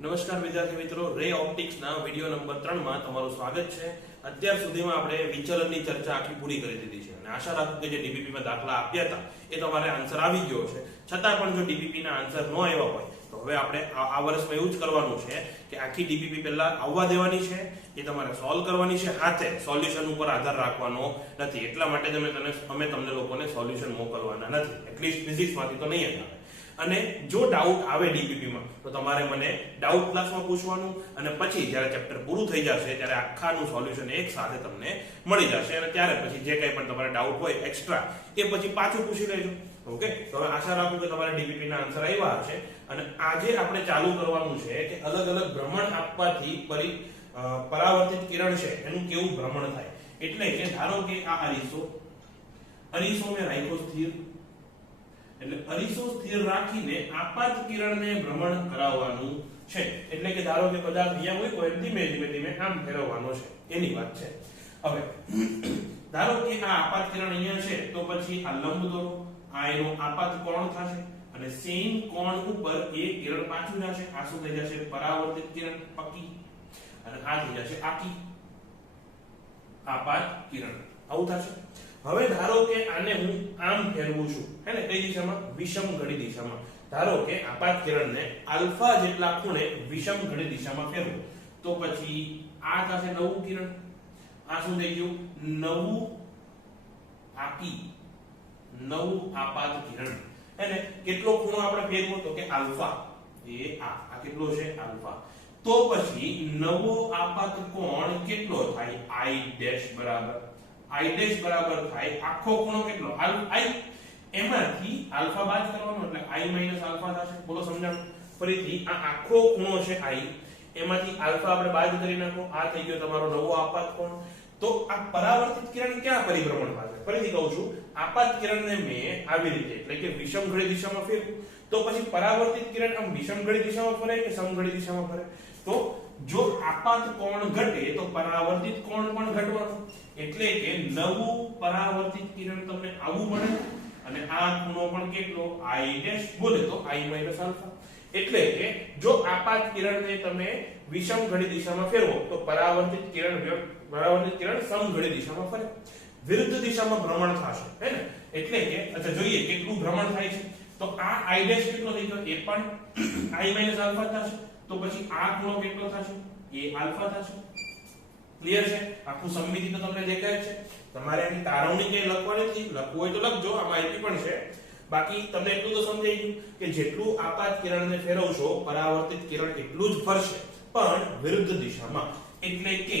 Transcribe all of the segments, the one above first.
નમસ્કાર વિદ્યાર્થી મિત્રો, રે ઓપ્ટિક્સના વિડિયો નંબર 3 માં તમારું સ્વાગત છે। અત્યાર સુધીમાં આપણે વિચલનની ચર્ચા આખી પૂરી કરી દીધી છે અને આશા રાખું કે જે ડીપીપી માં દાખલા આપ્યા હતા એ તમારે આન્સર આવી ગયો છે। છતાં પણ જો ડીપીપી ના આન્સર ન આવ્યા હોય તો હવે આપણે આ વર્ષમાં એવું જ કરવાનું છે કે આખી ડીપીપી પહેલા આવવા દેવાની છે, એ તમારે સોલ્વ કરવાની છે, હાથે સોલ્યુશન ઉપર આધાર રાખવાનો નથી। એટલા માટે અમે તમને લોકોને સોલ્યુશન મોકલવાના નથી, એટલીસ્ટ ફિઝિક્સમાંથી તો નહીં આવે। અને જો ડાઉટ આવે ડીપીપી માં તો તમારે મને ડાઉટ ક્લાસમાં પૂછવાનું અને પછી જ્યારે ચેપ્ટર પૂરું થઈ જશે ત્યારે આખાનું સોલ્યુશન એક સાથે તમને મળી જશે અને ત્યારે પછી જે કંઈ પણ તમારે ડાઉટ હોય એક્સ્ટ્રા એ પછી પાછું પૂછી લેજો। ઓકે, તો હવે આશા રાખું કે તમારે ડીપીપી ના આન્સર આવ્યા હશે અને આજે આપણે ચાલુ કરવાનું છે કે અલગ અલગ ભ્રમણ આપવાથી પરાવર્તિત કિરણ છે એનું કેવું ભ્રમણ થાય। એટલે કે ધારો કે આ અરીસો મેં રાખ્યો સ્થિર, એટલે અરીસો સ્થિર રાખીને આપાત કિરણને ભ્રમણ કરાવવાનું છે। એટલે કે ધારો કે પદાર્થ અહીંયા હોય તો ધીમે ધીમે આમ ફેરવવાનો છે, એની વાત છે। હવે ધારો કે આ આપાત કિરણ અહીંયા છે તો પછી આ લંબ દોરો, આ એનો આપાત કોણ થશે અને સેમ કોણ ઉપર એક કિરણ પાછું જશે, આ શું થઈ જશે પરાવર્તિત કિરણ પકી, અને આ થઈ જશે આકી આપાત કિરણ, આવું થશે। હવે ધારો કે આને હું આમ ફેરવું છું, હે ને, કઈ દિશામાં? વિષમ ઘડી દિશામાં। ધારો કે આપાત કિરણને આલ્ફા જેટલા ખૂણે વિષમ ઘડી દિશામાં ફેરવું તો પછી આ થશે નવું કિરણ, આ શું થઈ ગયું નવું આપાત કિરણ, હે ને। કેટલો ખૂણો આપણે ફેરવો તો કે આલ્ફા, એ આ કેટલો છે આલ્ફા, તો પછી નવો આપાત કોણ કેટલો થાય I ડેશ બરાબર થાય આખો ખૂણો કેટલો I, એમાંથી આલ્ફા બાદ કરવાનો એટલે I માઈનસ આલ્ફા થશે। બોલો સમજાણું? ફરીથી આ આખો ખૂણો છે I, એમાંથી આલ્ફા આપણે બાદ કરી નાખો, આ થઈ ગયો તમારો નવો આપાત કોણ। તો આ પરાવર્તિત કિરણ ક્યાં પરિભ્રમણ પામે? ફરીથી કહું છું, આપાત કિરણને મેં આવી રીતે એટલે કે વિષમ ઘડી દિશામાં ફેરવું તો પછી પરાવર્તિત કિરણ આમ વિષમ ઘડી દિશામાં ફરે કે સમઘડી દિશામાં ફરે? તો જો આપાત કોણ ઘટે તો પરાવર્તિત કોણ પણ ઘટવાનું, એટલે કે નવું પરાવર્તિત કિરણ તમને આવું મળે અને આ ખૂણો પણ કેટલો I ડેશ, બોલે તો I માઈનસ આલ્ફા। એટલે કે જો આપાત કિરણને તમે વિષમ ઘડી દિશામાં ફેરવો તો પરાવર્તિત કિરણ સમઘડી દિશામાં ફરે, વિરુદ્ધ દિશામાં ભ્રમણ થશે, હે ને। એટલે કે અચ્છા જોઈએ કેટલું ભ્રમણ થાય છે, તો આ I ડેશ કેટલો થઈ ગયો, એ પણ I માઈનસ આલ્ફા થશે, તો પછી આ ખૂણો કેટલો થશે, એ આલ્ફા થશે। ક્લિયર છે? આખું સમમિતિ તો તમને દેખાય છે, તમારે એની તારવણી કે લખવાની નથી, લખવું હોય તો લખજો, આ માહિતી પણ છે। બાકી તમને એટલું તો સમજાઈ ગયું કે જેટલું આપાત કિરણને ફેરવશો પરાવર્તિત કિરણ એટલું જ ફરશે પણ વિરુદ્ધ દિશામાં। એટલે કે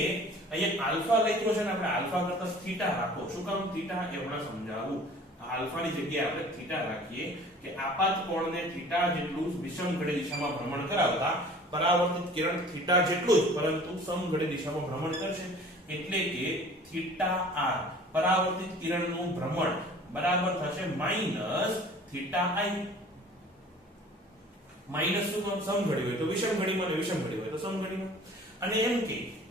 અહીંયા આલ્ફા લખ્યો છે ને, આપણે આલ્ફા કરતા થીટા રાખો। શું કામ થીટા? એ હમણાં સમજાવું। આલ્ફાની જગ્યાએ આપણે થીટા રાખીએ કે આપાત કોણને થીટા જેટલું વિષમ ઘડી દિશામાં ભ્રમણ કરાવતા પરાવર્તિત કિરણ થીટા જેટલું જ પરંતુ સમઘડી દિશામાં ભ્રમણ કરશે, એટલે કે થીટા r પરાવર્તિત કિરણનું ભ્રમણ બરાબર થશે માઈનસ થીટા I। માઈનસ શું? સમઘડી હોય તો વિષમ ઘડીમાં, ને વિષમ ઘડી હોય તો સમઘડીમાં। અને એમ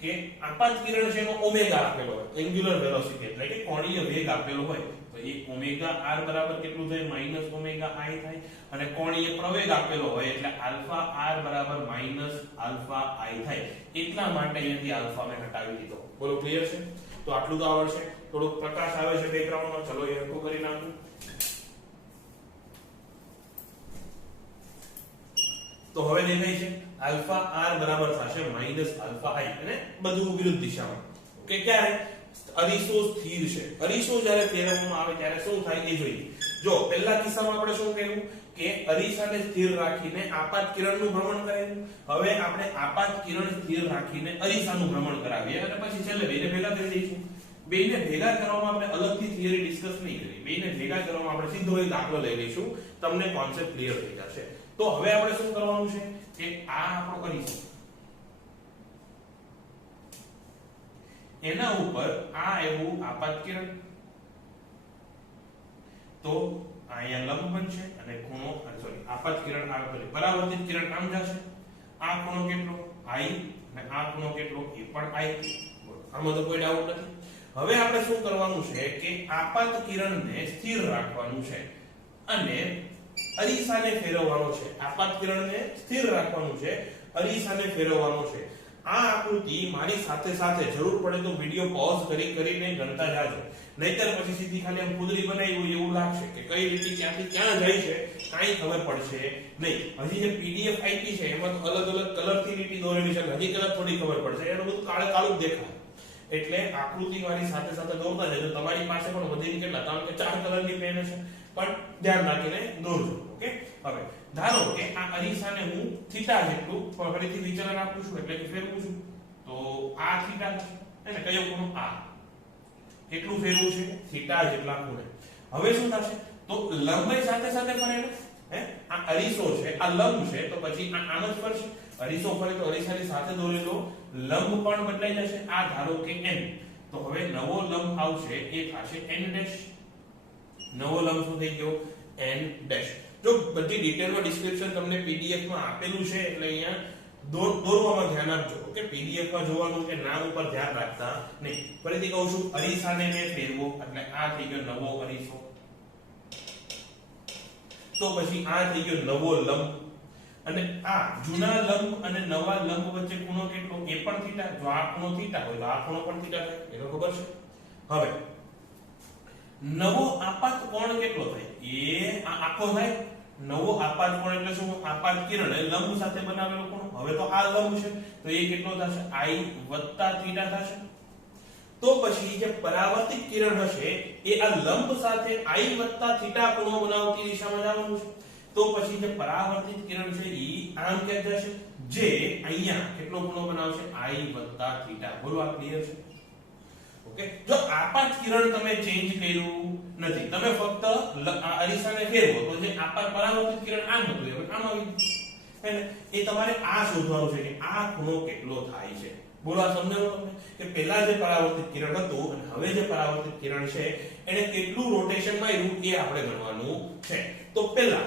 કે આપાત કિરણ છે એનો ઓમેગા આપેલો હોય, એંગ્યુલર વેલોસિટી એટલે કે કોણીય વેગ આપેલો હોય તો એ ઓમેગા r બરાબર કેટલું થાય માઈનસ ઓમેગા I થાય, અને કોણીય પ્રવેગ આપેલો હોય એટલે આલ્ફા r બરાબર માઈનસ આલ્ફા I થાય। એટલા માટે અહીંયાથી આલ્ફા મેં હટાવી દીધો। બોલો ક્લિયર છે? તો આટલું તો આવડશે। થોડોક પ્રકાશ આવે છે બેકગ્રાઉન્ડમાં, ચલો એ હરખું કરી નાખું। તો હવે દેખાય છે આલ્ફા r બરાબર થશે માઈનસ આલ્ફા I, અને બધું વિરુદ્ધ દિશામાં। ઓકે, ક્યારે? અરીસો સ્થિર છે, અરીસો જ્યારે ફેરવવામાં આવે ત્યારે શું થાય એ જોઈએ। જો પહેલા કિસ્સામાં આપણે શું કર્યું કે અરીસાને સ્થિર રાખીને આપાત કિરણનું ભ્રમણ કરાવ્યું, હવે આપણે આપાત કિરણ સ્થિર રાખીને અરીસાનું ભ્રમણ કરાવીએ અને પછી છેલ્લે બેને ભેગા કરી દઈશું। બેને ભેગા કરવામાં આપણે અલગથી થિયરી ડિસ્કસ નહીં કરી, બેને ભેગા કરવામાં આપણે સીધો એક દાખલો લઈ લઈશું, તમને કોન્સેપ્ટ ક્લિયર થઈ જશે। તો હવે આપણે શું કરવાનું છે કે આ આપણો અરીસો, એના ઉપર આ એવું આપાત કિરણ, તો અહીંયા લંબ બનશે અને ખૂણો આપાત કિરણ આ કરે, પરાવર્તિત કિરણ આમ જશે, આ ખૂણો કેટલો I અને આ ખૂણો કેટલો એ પણ I। આમાં તો કોઈ ડાઉટ નથી। હવે આપણે શું કરવાનું છે કે આપાત કિરણને સ્થિર રાખવાનું છે અને અરીસાને ફેરવવાનો છે, આપાત કિરણને સ્થિર રાખવાનું છે અરીસાને ફેરવવાનો છે. આ આકૃતિ મારી સાથે સાથે જરૂર પડે તો વિડિયો પોઝ કરીને ગણતા જાજો, નહીતર પછી સીધી ખાલી આમ કુદરી બનાવી હોય એવું લાગશે કે કઈ રીતે ક્યાંથી ક્યાં જાય છે કાંઈ ખબર પડશે નહીં. હજી જે પીડીએફ આપી છે એમાં તો અલગ અલગ કલરથી લીટી દોરેલી છે, હજી કલર થોડી ખબર પડશે, એનું બધું કાળે કાળું દેખાય. એટલે આકૃતિ વાળી સાથે સાથે દોરતા જજો. તમારી પાસે પણ વધીને કેટલા 3 કે 4 કલરની પેન છે, પણ ધ્યાન રાખીને દોરજો. ઓકે, હવે ધારો કે આ અરીસાને હું થીટા જેટલું ફરીથી વિચલન આપું છું, એટલે કે ફેરવું છું, તો આ થીટા છે અને કયો ખૂણો આ, કેટલું ફેરવું છે થીટા જેટલા ખૂણે. હવે શું થશે, તો લંબાઈ સાથે સાથે ફરે ને, આ અરીસો છે, આ લંબ છે, તો પછી આ આમ જ ફરશે. અરીસો ફરે તો અરીસાની સાથે દોરેલો લંબ પણ બદલાઈ જશે. આ ધારો કે n, તો હવે નવો લંબ આવશે એ થશે n ડેશ. નવો લંબ શું થઈ ગયો, n ડેશ. જો બધી ડિટેલમાં ડિસ્ક્રિપ્શન તમને પીડીએફ માં આપેલું છે, એટલે અહીંયા દોરવામાં ધ્યાન આપજો. ઓકે, પીડીએફ માં જોવાનું કે નામ ઉપર ધ્યાન રાખતા નહીં. ફરીથી કહું છું, અરીસાને મેં ફેરવો એટલે આ થઈ ગયો નવો અરીસો, તો પછી આ થઈ ગયો નવો લંબ, અને આ જૂના લંબ અને નવા લંબ વચ્ચે ખૂણો કેટલો, એ પણ થીટા. જો આ ખૂણો થીટા હોય તો આ ખૂણો પણ થીટા થાય, એનો ખબર છે. હવે નવો આપાત કોણ કેટલો થાય, એ આ આખો થાય. નવો આપાત કોણ એટલે શું, આપાત કિરણ એ લંબ સાથે બનાવેલો કોણ. હવે તો આ લંબ છે તો એ કેટલો થશે, i વત્તા થીટા થશે. તો પછી જે પરાવર્તિત કિરણ હશે એ આ લંબ સાથે i વત્તા થીટા ખૂણો બનાવતી દિશામાં જવાનું છે. તો પછી જે પરાવર્તિત કિરણ છે એ આમ ક્યાં જશે, જે અહીંયા કેટલો ખૂણો બનાવશે, i વત્તા થીટા. બોલો આ ક્લિયર છે? ઓકે, જો આપાત કિરણ તમે ચેન્જ કર્યું નથી, તમે ફક્ત અરીસાને ફેરવો તો જે આપાત પરાવર્તિત કિરણ આમ હતું હવે આમ આવી ગયું. એ તમારે આ શોધવાનું છે કે આ ખૂણો કેટલો થાય છે. બોલો આ સમજાણું તમને કે પહેલા જે પરાવર્તિત કિરણ હતું અને હવે જે પરાવર્તિત કિરણ છે એને કેટલું રોટેશન માર્યું એ આપણે ગણવાનું છે. તો પહેલા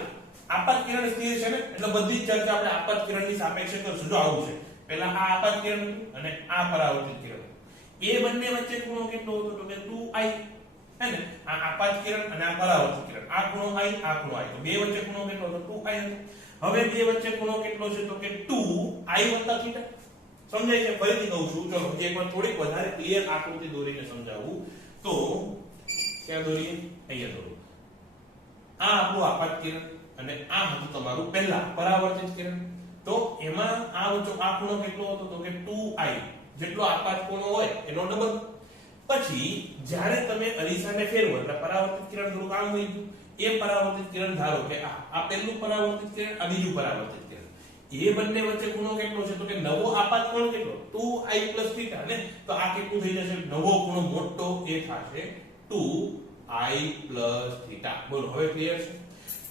આપાત કિરણ સ્થિર છે ને, એટલે બધી જ ચર્ચા આપણે આપાત કિરણની સાપેક્ષે કરશું. જો આવું છે, પહેલા આ આપાત કિરણ અને આ પરાવર્તિત કિરણ, એ બંને વચ્ચે ખૂણો કેટલો હતો, તો કે 2i. હે ને, આ આપાત કિરણ અને આ પરાવર્તિત કિરણ, આ ખૂણો i, આ ખૂણો i, તો બે વચ્ચે ખૂણો કેટલો હતો, 2i હતો. હવે બે વચ્ચે ખૂણો કેટલો છે, તો કે 2i વત્તા થીટા. સમજાય છે? ફરીથી કહું છું, ચલો હજી એકવાર થોડીક વધારે ક્લિયર આકૃતિ દોરીને સમજાવું તો ક્યાં દોરીએ, અહીંયા દોરો. આ આપણું આપાત કિરણ અને આ હતું તમારું પહેલા પરાવર્તિત કિરણ. તો એમાં આ વચ્ચે આ ખૂણો કેટલો હતો, તો કે 2i, જેટલો આપાત ખૂણો હોય એનો ડબલ. પછી જ્યારે તમે અરીસાને ફેરવો એટલે પરાવર્તિત કિરણ થોડું કામ થઈ ગયું. એ પરાવર્તિત કિરણ ધારો કે આ પહેલું પરાવર્તિત કિરણ, આ બીજું પરાવર્તિત કિરણ, એ બંને વચ્ચે ખૂણો કેટલો છે, તો કે નવો આપાત કોણ કેટલો, 2i + θ ને. તો આ કેટલું થઈ જશે, નવો ખૂણો મોટો એ થશે 2i + θ. બોલો હવે ક્લિયર છે?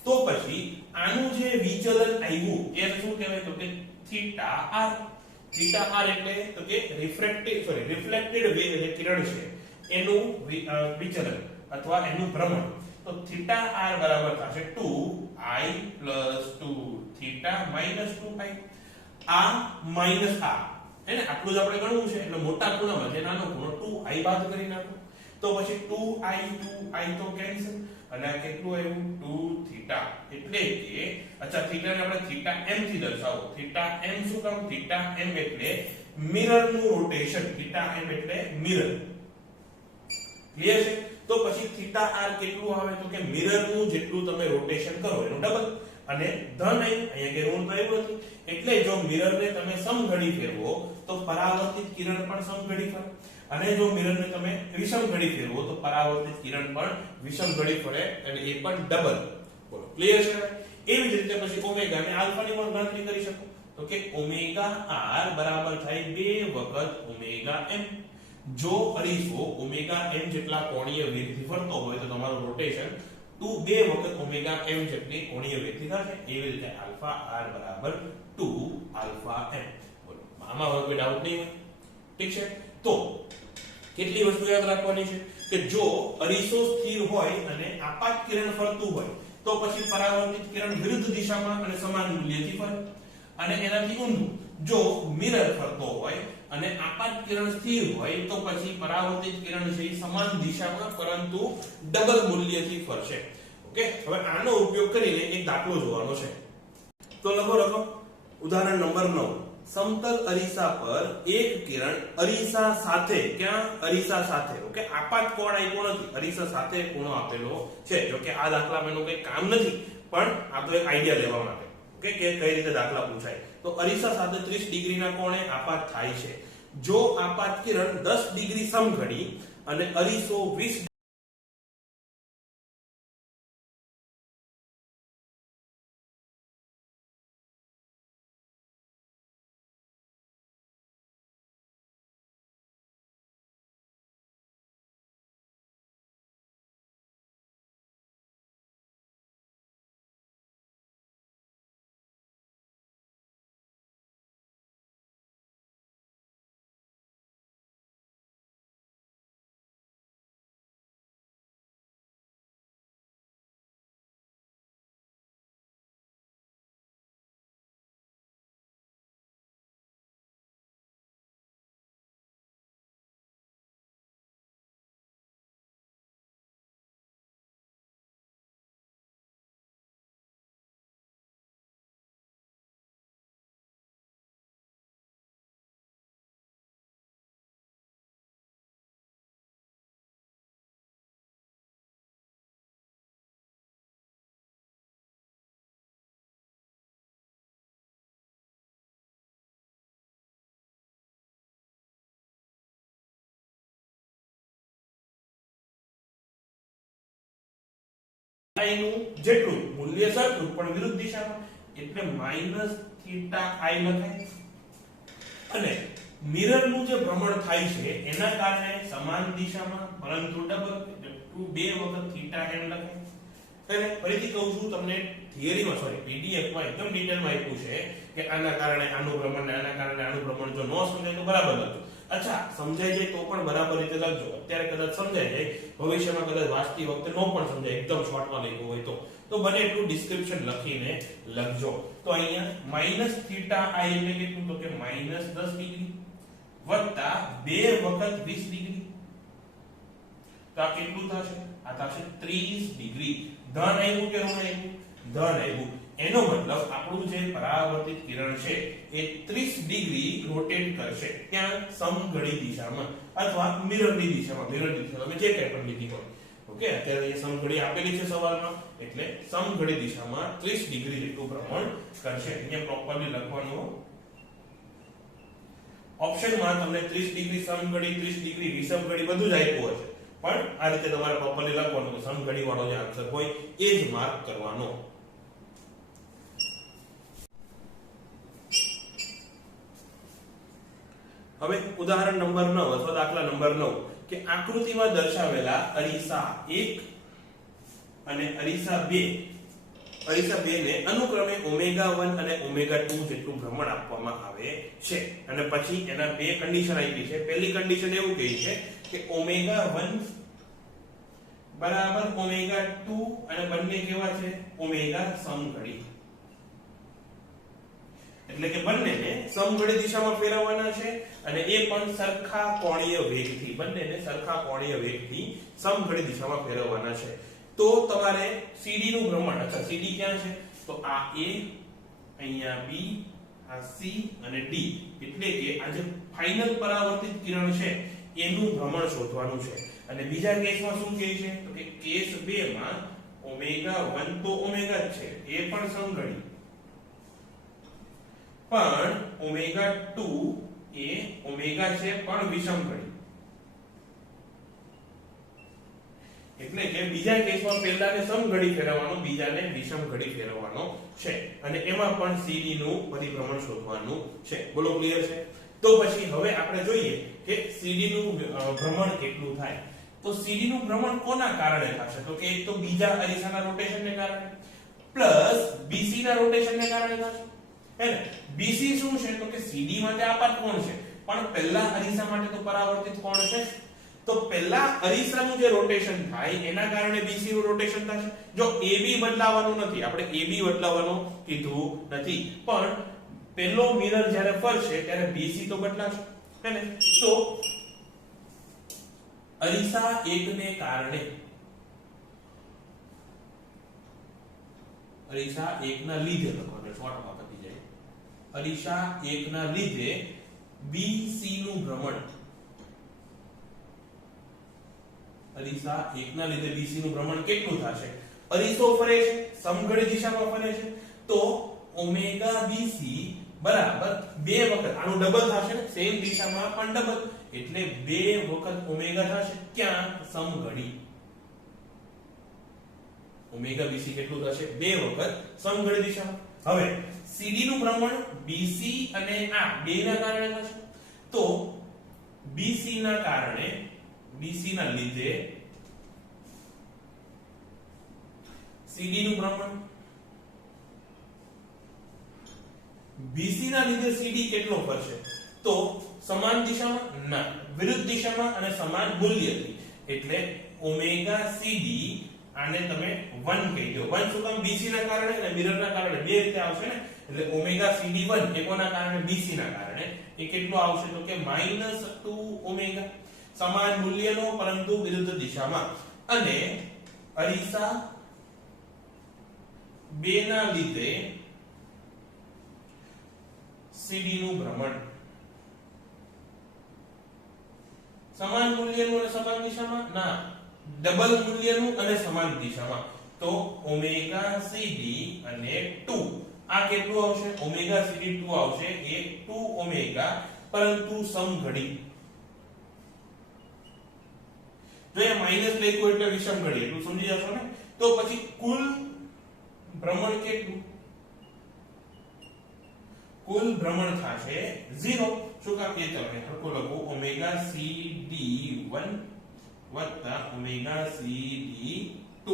તો પછી આનું જે વિચલન આવ્યું એ શું કહેવાય, તો કે θr. θr એટલે તો કે રિફ્લેક્ટેડ જે કિરણ છે એનું વિચલન અથવા એનું ભ્રમણ. તો θr બરાબર થશે 2i + 2θ - 2i. આ માઈનસ આ, એને આટલું જ આપણે ગણવું છે, એટલે મોટા ખૂણામાં જે નાનો ખૂણો 2i બાદ કરી નાખો. તો પછી 2i તો કેન્સલ, અને આ કેટલું આવ્યું, 2θ. એટલે કે અચ્છા, θ ને આપણે θm થી દર્શાવો. θm શું કામ, θm એટલે મિરર નું રોટેશન. θm એટલે મિરર. ક્લિયર છે? તો પછી θr કેટલું આવે, તો કે મિરર નું જેટલું તમે રોટેશન કરો એનું ડબલ. અને ધન અહીંયા કે ઋણ આવ્યું નથી, એટલે જો મિરર ને તમે સમઘડી ફેરવો તો પરાવર્તિત કિરણ પણ સમઘડી ફરે, અને જો મિરર ને તમે વિષમ ઘડી ફેરવો તો પરાવર્તિત કિરણ પણ વિષમ ઘડી ફરે, અને એ પણ ડબલ. બોલો ક્લિયર છે? એવી જ રીતે પછી ઓમેગા અને આલ્ફા ની પણ ગણતરી કરી શકો. તો કે ઓમેગા r બરાબર થાય 2 વખત ઓમેગા m. જો અરીસો ઓમેગા m જેટલા કોણીય વેગથી ફરતો હોય તો તમારું રોટેશન 2 વખત ઓમેગા m જેટલી કોણીય વેગથી થશે. એવી રીતે આલ્ફા r બરાબર 2 આલ્ફા m. બોલો આમાં હવે કોઈ ડાઉટ નહીં હોય? ઠીક છે? તો કેટલી વસ્તુ યાદ રાખવાની છે કે જો અરીસો સ્થિર હોય અને આપાત કિરણ ફરતું હોય તો પછી પરાવર્તિત કિરણ વિરુદ્ધ દિશામાં અને સમાન મૂલ્યથી ફરે. અને એનાથી ઊંધું, જો મિરર ફરતો હોય અને આપાત કિરણ સ્થિર હોય તો પછી પરાવર્તિત કિરણ છે સમાન દિશામાં પરંતુ ડબલ મૂલ્યથી ફરશે. ઓકે, હવે આનો ઉપયોગ કરીને એક દાખલો જોવાનો છે. તો લખો ઉદાહરણ નંબર 9, સમતલ અરીસા પર એક કિરણ અરીસા સાથે, ક્યાં? અરીસા સાથે, ઓકે, આપાત કોણ આપ્યો નથી, અરીસા સાથે ખૂણો આપેલો છે. જો કે આ દાખલામાં એનું કઈ કામ નથી, પણ આ તો એક આઈડિયા લેવા માટે, ઓકે, કે કઈ રીતે દાખલા પૂછાય. તો અરીસા સાથે 30 ડિગ્રીના કોણે આપાત થાય છે. જો આપાત કિરણ 10 ડિગ્રી સમઘડી અને અરીસો 20 નું જેટલું મૂલ્ય સરખું પણ વિરુદ્ધ દિશામાં, એટલે માઈનસ થીટા આઈ લખાય. અને મિરર નું જે ભ્રમણ થાય છે એના કારણે સમાન દિશામાં પરંતુ ડબલ, એટલે 2 વખત થીટા એમ લખાય. અને ફરીથી કહું છું, તમને થિયરીમાં, સોરી, પીડીએફમાં એકદમ ડિટેલમાં આપ્યું છે કે આના કારણે આનું ભ્રમણ ને આના કારણે આનું ભ્રમણ. જો નો સમજાય તો બરાબર લખજો. અચ્છા, સમજાય જાય તો પણ બરાબર રીતે લખજો. અત્યારે કદાચ સમજાય જાય, ભવિષ્યમાં કદાચ વાંચતી વખતે નો પણ સમજાય, એકદમ શોર્ટમાં લખ્યું હોય તો બને એટલું ડિસ્ક્રિપ્શન લખીને લખજો. તો અહીંયા માઈનસ થીટા આઈ એટલે કેટલું? તો કે માઈનસ 10 ડિગ્રી વત્તા 2 વખત 20 ડિગ્રી. તો આ કેટલું થશે? આ થશે 30 ડિગ્રી. ધન આવ્યું કે ઋણ આવ્યું? ધન આવ્યું. એનો મતલબ આપણું જે પરાવર્તિત કિરણ છે એ 30 ડિગ્રી રોટેટ કરશે. ક્યાં? સમઘડી દિશામાં અથવા મિરરની દિશામાં. મિરરની દિશા તમે જે કંઈ પણ લીધી હોય, ઓકે, અત્યારે અહીંયા સમઘડી આપેલી છે સવાલમાં, એટલે સમઘડી દિશામાં 30 ડિગ્રી જેટલું ભ્રમણ કરશે. અહીંયા પ્રોપરલી લખવાનું. ઓપ્શનમાં તમને 30 ડિગ્રી સમઘડી, 30 ડિગ્રી વિષમઘડી બધું જ આપ્યું હશે, પણ આ રીતે તમારે પ્રોપરલી લખવાનું. સમઘડી વાળો જે આન્સર હોય એ જ માર્ક કરવાનો. હવે ઉદાહરણ નંબર 9 અથવા દાખલા નંબર 9, કે આકૃતિમાં દર્શાવેલા અરીસા 1 અને અરીસા 2 ને અનુક્રમે ω1 અને ω2 જેટલું ભ્રમણ આપવામાં આવે છે. અને પછી એના બે કન્ડિશન આપી છે. પહેલી કન્ડિશન એવું કહે છે કે ω1 બરાબર ω2 અને બંને કેવા છે? ω સમઘડી. એટલે કે બંનેને સમઘડી દિશામાં ફેરવવાના છે અને એ પણ સરખા કોણીય વેગથી, બંનેને સરખા કોણીય વેગથી સમઘડી દિશામાં ફેરવવાના છે. તો તમારે CD નું ભ્રમણ, અચ્છા CD ક્યાં છે? તો આ A, અહીંયા B, આ C અને D, એટલે કે આ જે ફાઇનલ પરાવર્તિત કિરણ છે એનું ભ્રમણ શોધવાનું છે. અને બીજા કેસમાં શું કહે છે? તો કે કેસ 2 માં ω1 તો ω જ છે, એ પણ સમઘડી, પણ ω2 એ ω છે પણ વિષમઘડી. એટલે કે બીજા કેસમાં પહેલાને સમઘડી ફેરવવાનો, બીજાને વિષમઘડી ફેરવવાનો છે. અને એમાં પણ CD નું પરિભ્રમણ શોધવાનું છે. બોલો, ક્લિયર છે? તો પછી હવે આપણે જોઈએ કે CD નું ભ્રમણ કેટલું થાય. તો CD નું ભ્રમણ કોના કારણે થશે? તો કે એક તો બીજા અરીસાના રોટેશનને કારણે પ્લસ BC ના રોટેશનને કારણે થશે. હેને? BC શું છે? તો કે CD માટે આપાત કોણ છે, પણ પહેલા અરીસા માટે તો પરાવર્તિત કોણ છે. તો પહેલા અરીસાનું જે રોટેશન થાય એના કારણે BC નું રોટેશન થશે. જો AB બદલાવાનું નથી, આપણે AB બદલાવાનું કીધું નથી, પણ પહેલો મિરર જ્યારે ફરશે ત્યારે BC તો બદલાશે, હેને? તો અરીસા 1 ને કારણે, અરીસા 1 ના લીધે લખવાનું, શોર્ટમાં પતી જાય. અરીસા 1 ના લીધે BC નું ભ્રમણ, અરીસા 1 ના લીધે BC નું ભ્રમણ કેટલું થશે? અરીસો ફરે છે, સમઘડી દિશામાં ફરે છે, તો ઓમેગા BC બરાબર 2 વખત આનું ડબલ થશે ને, સેમ દિશામાં પણ ડબલ, એટલે 2 વખત ઓમેગા થશે. ક્યાં? સમઘડી. ઓમેગા BC કેટલું થશે? 2 વખત સમઘડી દિશામાં. હવે CD નું ભ્રમણ BC અને આ બે ના કારણે થશે, તો BC ના કારણે, BC ના લીધે CD નું ભ્રમણ, BC ના લીધે CD કેટલો ફરશે? તો સમાન દિશામાં? ના, વિરુદ્ધ દિશામાં અને સમાન મૂલ્યથી. એટલે ઓમેગા CD આને તમે 1 કહી દો. 1 શું કામ? BC ના કારણે અને મિરર ના કારણે બે રીતે આવશે ને, એટલે ઓમેગા CD1 એ કોના કારણે? BC ના કારણે. એ કેટલો આવશે? તો કે -2 ઓમેગા, સમાન મૂલ્યનો પરંતુ વિરુદ્ધ દિશામાં. અને અરીસા 2 ના લીધે CD નું ભ્રમણ, સમાન મૂલ્યનું અને સમાન દિશામાં? ના, ડબલ મૂલ્યનું અને સમાન દિશામાં. તો ઓમેગા CD અને 2 આ કેટલું આવશે? ઓમેગા CD 2 આવશે, એ 2 ઓમેગા પરંતુ સમઘડી. જો એ માઈનસ લખ્યું એટલે વિષમઘડી, એટલું સમજી જશો ને. તો પછી કુલ ભ્રમણ કેટલું? કુલ ભ્રમણ થશે 0. શું કામ? એ તમે હરકો લખો, ઓમેગા CD1 વત્તા ઓમેગા CD2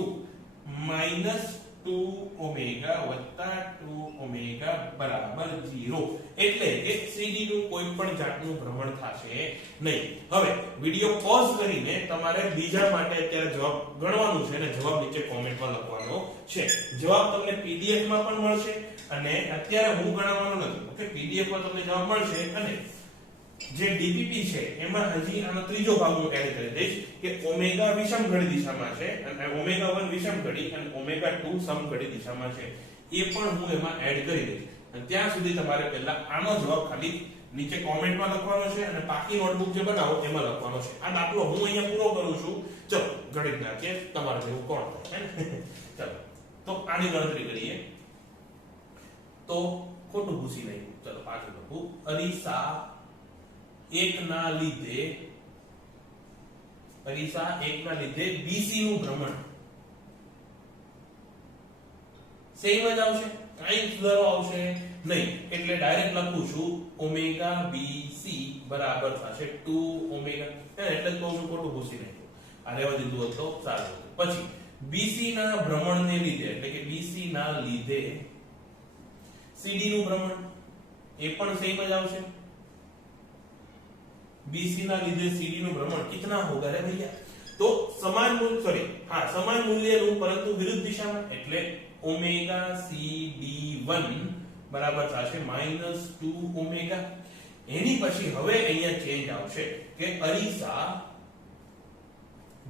માઈનસ 2 ઓમેગા વત્તા 2 ઓમેગા બરાબર 0. એટલે કે CD નું કોઈ પણ જાતનું ભ્રમણ થશે નહીં. હવે વિડિયો પોઝ કરીને તમારે બીજા માટે અત્યારે જવાબ ગણવાનું છે અને જવાબ નીચે કોમેન્ટમાં લખવાનો છે. જવાબ તમને PDF માં પણ મળશે અને અત્યારે હું ગણાવવાનો નથી. ઓકે, PDF માં તમને જવાબ મળશે અને જે DPP છે એમાં હજી આનો ત્રીજો ભાગ હું એડ કરી દઈશ કે ઓમેગા વિષમઘડી દિશામાં છે અને ઓમેગા 1 વિષમઘડી અને ઓમેગા 2 સમઘડી દિશામાં છે, એ પણ હું એમાં એડ કરી દઈશ. અને ત્યાં સુધી તમારે પહેલા આનો જવાબ ખાલી નીચે કોમેન્ટમાં લખવાનો છે અને બાકી નોટબુક જે બનાવો એમાં લખવાનો છે. આ દાખલો હું અહીંયા પૂરો કરું છું. ચલો ગણિત ના કે તમારે જેવું કોણ છે ને. ચલો તો આની ગણતરી કરીએ. તો ખોટું ભૂસી નાખ્યું. ચલો પાછું લખું. અરીસા 1 ના લીધે BC નું ભ્રમણ સેમ જ આવશે, કાઈ સુધારો આવશે નહીં. એટલે ડાયરેક્ટ લખું છું ઓમેગા BC બરાબર થશે 2 ઓમેગા. એટલે જ કહું છું ખોટું ભૂસી નાખ્યું. આ લેવા દીધું હોત તો સારું હતું. પછી BC ના ભ્રમણને લીધે, એટલે કે BC ના લીધે CD નું ભ્રમણ એ પણ સેમ જ આવશે. BC ना લીધે CD નું ભ્રમણ कितना होगा रे भैया? तो समान मूल्य समान मूल्यનું પરંતુ વિરુદ્ધ દિશામાં, એટલે ઓમેગા CD1 બરાબર થશે -2 ઓમેગા. એની પછી હવે અહીંયા ચેન્જ આવશે કે અરીસા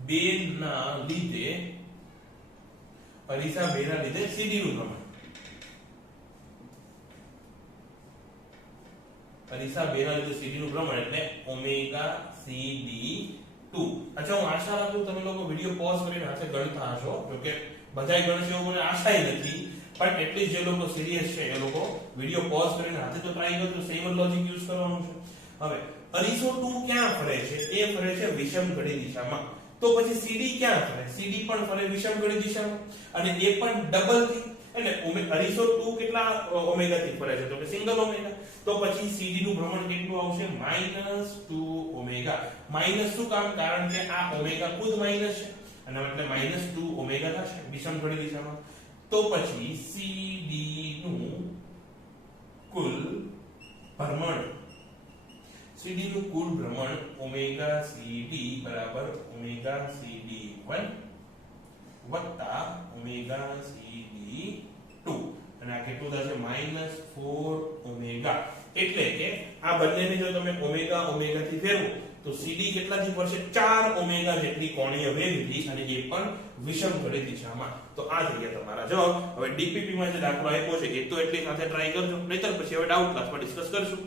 2 ના લીધે CD નું ભ્રમણ, અરીસા 2 ના લીધે CD નું ભ્રમણ એટલે ઓમેગા CD2. અચ્છા, હું આશા રાખું તમે લોકો વિડિયો પોઝ કરીને હાથે ગણતા હશો, જોકે બધાય ગણશે એવું મને આશા નથી, પણ એટલીસ્ટ જે લોકો સિરિયસ છે એ લોકો વિડિયો પોઝ કરીને હાથે તો ટ્રાય કરજો. સેમ લોજિક યુઝ કરવાનું છે. હવે અરીસો 2 ક્યાં ફરે છે? એ ફરે છે વિષમઘડી દિશામાં. તો પછી CD ક્યાં ફરે? CD પણ ફરે વિષમઘડી દિશામાં અને એ પણ ડબલ થી. એટલે અરીસો 2 કેટલા ઓમેગા થી ફરે છે? તો કે સિંગલ ઓમેગા. તો પછી CD નું ભ્રમણ કેટલું આવશે? -2 ઓમેગા. માઈનસ શું કામ? કારણ કે આ ઓમેગા ખુદ માઈનસ છે અને એટલે -2 ઓમેગા થશે વિષમઘડી દિશામાં. તો પછી CD નું કુલ ભ્રમણ, CD નું કુલ ભ્રમણ ઓમેગા CD બરાબર ઓમેગા CD1 વત્તા ઓમેગા CD2 અને આ કેટલું થશે? -4 ઓમેગા. એટલે કે આ બંનેને જો તમે ઓમેગા થી ફેરવો તો CD કેટલાથી ફરશે 4 ઓમેગા જેટલી કોણીય વેગથી, અને એ પણ વિષમ ઘડી દિશામાં. તો આ થઈ ગયા તમારા જવાબ. હવે ડીપીપી માં જે દાખલો આપ્યો છે એ તો એટલી સાથે ટ્રાય કરજો, નહીતર પછી હવે ડાઉટ ક્લાસમાં ડિસ્કસ કરશું.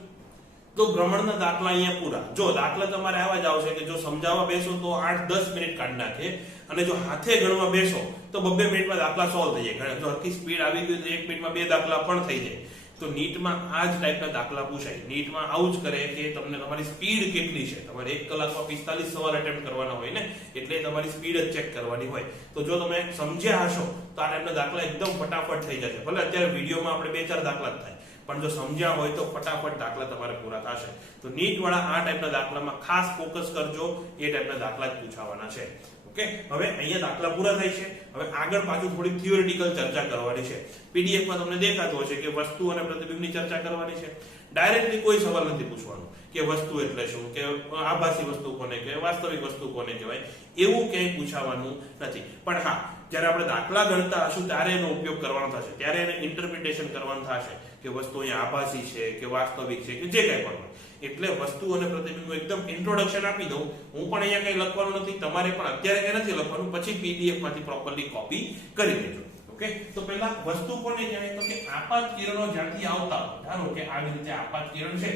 તો ભ્રમણના દાખલા અહીંયા પૂરા. જો દાખલા તમારે આવા જ આવશે કે જો સમજાવવા બેસો તો 8-10 મિનિટ કાઢી નાખે, અને જો હાથે ગણવા બેસો તો 2 મિનિટમાં દાખલા સોલ્વ થઈ જાય. જો આખી સ્પીડ આવી ગઈ તો 1 મિનિટમાં 2 દાખલા પણ થઈ જાય. તો નીટમાં આ જ ટાઈપના દાખલા પૂછાય. નીટમાં આવું જ કરે કે તમને તમારી સ્પીડ કેટલી છે, તમારે 1 કલાકમાં 45 સવાલ અટેમ્પ્ટ કરવાના હોય ને, એટલે તમારી સ્પીડ જ ચેક કરવાની હોય. તો જો તમે સમજ્યા હશો તો આ ટાઈપના દાખલા એકદમ ફટાફટ થઈ જશે. ભલે અત્યારે વિડીયોમાં આપણે 2-4 દાખલા જ થાય, પણ જો સમજ્યા હોય તો ફટાફટ દાખલા તમારે પૂરા થશે. તો નીટ વાળા આ ટાઈપના દાખલામાં ખાસ ફોકસ કરજો, એ ટાઈપના દાખલા જ પૂછાવાના છે. ઓકે, હવે અહીંયા દાખલા પૂરા થાય છે. હવે આગળ પાછું થોડી થિયોરિટિકલ ચર્ચા કરવાની છે. પીડીએફ માં તમને દેખાતું હશે કે વસ્તુ અને પ્રતિબિંબની ચર્ચા કરવાની છે. ડાયરેક્ટલી કોઈ સવાલ નથી પૂછવાનો કે વસ્તુ એટલે શું, કે આભાસી વસ્તુ કોને કહેવાય, વાસ્તવિક વસ્તુ કોને કહેવાય, એવું ક્યાંય પૂછાવાનું નથી. પણ હા, જ્યારે આપણે દાખલા ગણતા હશું ત્યારે એનો ઉપયોગ કરવાનો થશે, ત્યારે એને ઇન્ટરપ્રિટેશન કરવાનું થશે કે વસ્તુ અહીંયા આભાસી છે કે વાસ્તવિક છે કે જે કંઈ પણ હોય. એટલે વસ્તુ અને પ્રતિબિંબનું એકદમ ઇન્ટ્રોડક્શન આપી દઉં. હું પણ અહીંયા કંઈ લખવાનું નથી, તમારે પણ અત્યારે કંઈ નથી લખવાનું, પછી પીડીએફ માંથી પ્રોપરલી કોપી કરી દેજો. ઓકે, તો પહેલા વસ્તુ કોને કહેવાય? તો કે આપાત કિરણો જ્યાંથી આવતા હોય, ધારો કે આવી રીતે આપાત કિરણ છે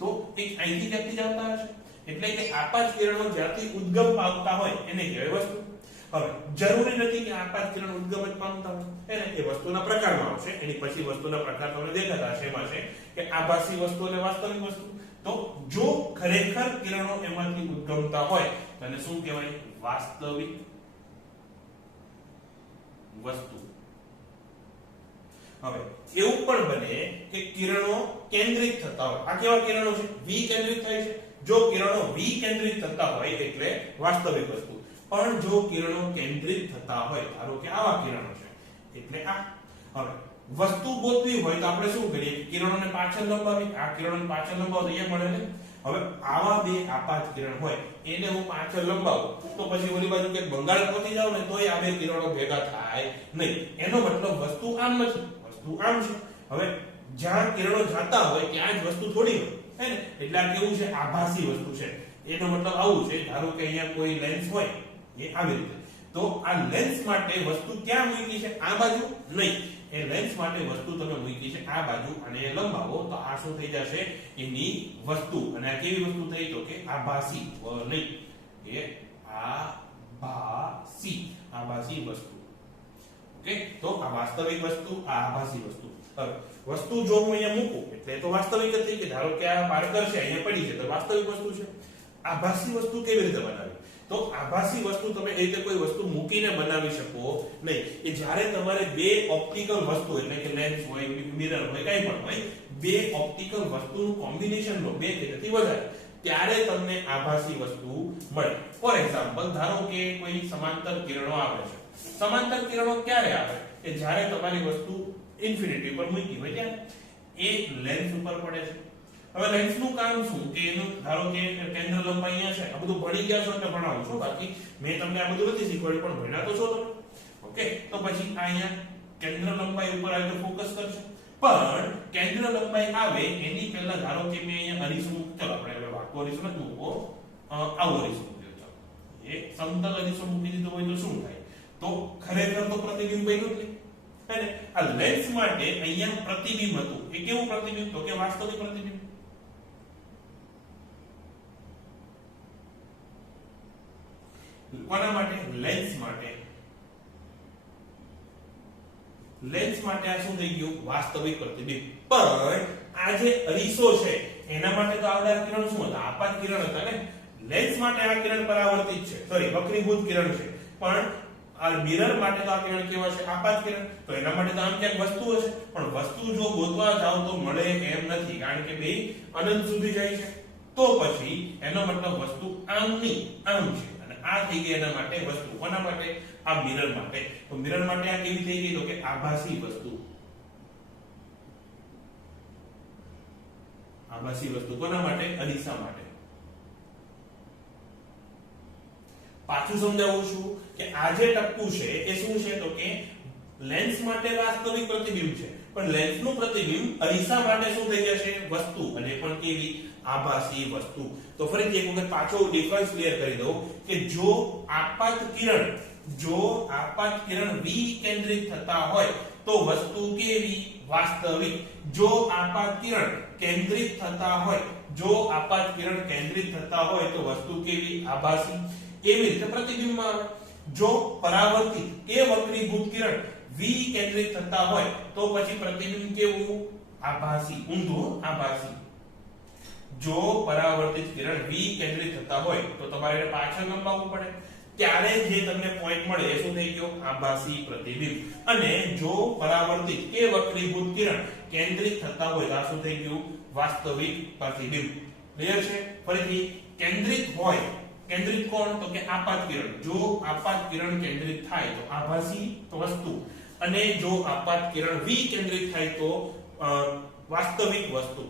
તો એક અહીંથી ક્યાંથી આવતા હશે, એટલે કે આપાત કિરણો જ્યાંથી ઉદ્ગમ પામતા હોય એને કહેવાય વસ્તુ. હવે જરૂરી નથી કે આપાત કિરણ ઉદ્ગમ જ પામતા હોય, એને એ વસ્તુના પ્રકારમાં આવશે. એની પછી વસ્તુના પ્રકાર તમને દેખાતા હશે. એમાં છે કે આભાસી વસ્તુ અને વાસ્તવિક વસ્તુ. તો જો ખરેખર કિરણો એમાંથી ઉદ્ગમતા હોય તેને શું કહેવાય? વાસ્તવિક વસ્તુ. હવે એવું પણ બને કે કિરણો કેન્દ્રિત થતા હોય. આ કેવા કિરણો છે? વિકેન્દ્રિત થાય છે. જો કિરણો વિકેન્દ્રિત થતા હોય એટલે વાસ્તવિક વસ્તુ. પણ જો કિરણો કેન્દ્રિત થતા હોય, ધારો કે આવા કિરણો છે એટલે આ. હવે વસ્તુ ગોતવી હોય તો આપણે શું કરીએ? કિરણોને પાછળ લંબાવી. આ કિરણોને પાછળ લંબાવો તો અહીંયા મળે ને. હવે આવા બે આપાત કિરણ હોય એને હું પાછળ લંબાવું તો પછી ઓલી બાજુ કે બંગાળ પહોંચી જાવ ને તોય આ બે કિરણો ભેગા થાય નહીં. એનો મતલબ વસ્તુ આમ નથી, વસ્તુ આમ છે. હવે જ્યાં કિરણો જાતા હોય ત્યાં જ વસ્તુ થોડી હોય, હે ને? એટલે આ કેવું છે? આભાસી વસ્તુ છે. એનો મતલબ આવું છે, ધારો કે અહીંયા કોઈ લેન્સ હોય એ આવી રીતે, તો આ લેન્સ માટે વસ્તુ ક્યાં મૂકી છે? આ બાજુ નહીં. એ લેન્સ માટે વસ્તુ તમે મૂકી છે આ બાજુ, અને એ લંબાવો તો આ શું થઈ જશે? એની વસ્તુ. અને આ કેવી વસ્તુ થઈ? તો કે આભાસી, નહીં એ આભાસી વસ્તુ. ઓકે, તો આ વાસ્તવિક વસ્તુ, આ આભાસી વસ્તુ. હવે વસ્તુ જો હું અહીંયા મૂકું એટલે તો વાસ્તવિક જ થઈ કે ધારો કે આ માર્કર છે અહીંયા પડી છે તો વાસ્તવિક વસ્તુ છે. આભાસી વસ્તુ કેવી રીતે બનાવી? તો આભાસી વસ્તુ તમે એ રીતે કોઈ વસ્તુ મૂકીને બનાવી શકો નહીં. એ જ્યારે તમારે બે ઓપ્ટિકલ વસ્તુ એટલે કે લેન્સ હોય, મિરર હોય, કંઈ પણ હોય, બે ઓપ્ટિકલ વસ્તુનું કોમ્બિનેશન લો, બે કરતી વધારે, ત્યારે તમને આભાસી વસ્તુ મળે. ફોર એક્ઝામ્પલ, ધારો કે કોઈ સમાંતર કિરણો આવે છે. સમાંતર કિરણો ક્યારે આવે? કે જ્યારે તમારી વસ્તુ ઇન્ફિનિટી પર મૂકી હોય ત્યારે એ લેન્સ ઉપર પડે છે. હવે લેન્સનું કામ શું? કે એનું ધારો કે કેન્દ્ર લંબાઈ અહીંયા છે. આ બધું ભણી ગયા છો એટલે ભણાવું છું, બાકી મેં તમને આ બધું નથી શીખવાડ્યું, પણ ભણ્યા તો છો તમે. ઓકે, તો પછી આ અહીંયા કેન્દ્ર લંબાઈ ઉપર આવે તો ફોકસ કરશે. પણ કેન્દ્ર લંબાઈ આવે એની પહેલા ધારો કે મેં અહીંયા અરીસો મૂક્યો. ચાલો આપણે હવે વાકો અરીસો નથી મૂકવો, આવો અરીસો મૂક્યો. ચાલો એ સમતલ અરીસો મૂકી દીધો હોય તો શું થાય? તો ખરેખર તો પ્રતિબિંબ બન્યું જ નહીં. આ લેન્સ માટે અહીંયા પ્રતિબિંબ હતું. એ કેવું પ્રતિબિંબ? તો કે વાસ્તવિક પ્રતિબિંબ. કોના માટે? લેન્સ માટે. લેન્સ માટે આ શું થઈ ગયું? વાસ્તવિક પ્રતિબિંબ. પણ આ જે અરીસો છે એના માટે તો આવનાર કિરણ શું હતા? આપાત કિરણ હતા ને. લેન્સ માટે આ કિરણ પરાવર્તિત છે, સોરી વક્રીભૂત કિરણ છે. પણ આ મિરર માટે તો આ કિરણ કેવા છે? આપાત કિરણ. તો એના માટે તો આમ ક્યાંક વસ્તુ હશે, પણ વસ્તુ જો ગોતવા જાવ તો મળે એમ નથી, કારણ કે બે અનંત સુધી જાય છે. તો પછી એનો મતલબ વસ્તુ આમની આમ છે, અને આ થઈ ગઈ એના માટે વસ્તુ. કોના માટે? આ મિરર માટે. તો મિરર માટે આ કેવી થઈ ગઈ? તો કે આભાસી વસ્તુ. આભાસી વસ્તુ કોના માટે? અરીસા માટે. પાછું સમજાવું છું કે આ જે ટપકું છે એ શું છે? તો કે લેન્સ માટે વાસ્તવિક પ્રતિબિંબ છે, પણ લેન્સનું પ્રતિબિંબ અરીસા માટે શું થઈ જશે? વસ્તુ, અને પણ કેવી? આભાસી વસ્તુ. તો ફરીથી એક વખત પાછો ડિફરન્સ ક્લિયર કરી દઉં કે જો આપાત કિરણ વિકેન્દ્રિત થતા હોય તો વસ્તુ કેવી? વાસ્તવિક. જો આપાત કિરણ કેન્દ્રિત થતા હોય તો વસ્તુ કેવી? આભાસી. એવી રીતે પ્રતિબિંબમાં આવે. જો પરાવર્તિત કે વક્રીભૂત કિરણ વિકેન્દ્રિત થતા હોય તો પછી પ્રતિબિંબ કેવું? આભાસી. ઊંધું આભાસી. જો પરાવર્તિત કિરણ વિકેન્દ્રિત થતા હોય તો તમારે પાછળ લંબાવવું પડે, ત્યારે જે તમને પોઈન્ટ મળે એ શું થઈ ગયો? આભાસી પ્રતિબિંબ. અને જો પરાવર્તિત કે વક્રીભૂત કિરણ કેન્દ્રિત થતા હોય તો આ શું થઈ ગયું? વાસ્તવિક પ્રતિબિંબ. ક્લિયર છે? ફરીથી કેન્દ્રિત હોય, કેન્દ્રિત કોણ? તો કે આપાત કિરણ. જો આપાત કિરણ કેન્દ્રિત થાય તો આભાસી વસ્તુ, અને જો આપાત કિરણ વિકેન્દ્રિત થાય તો વાસ્તવિક વસ્તુ.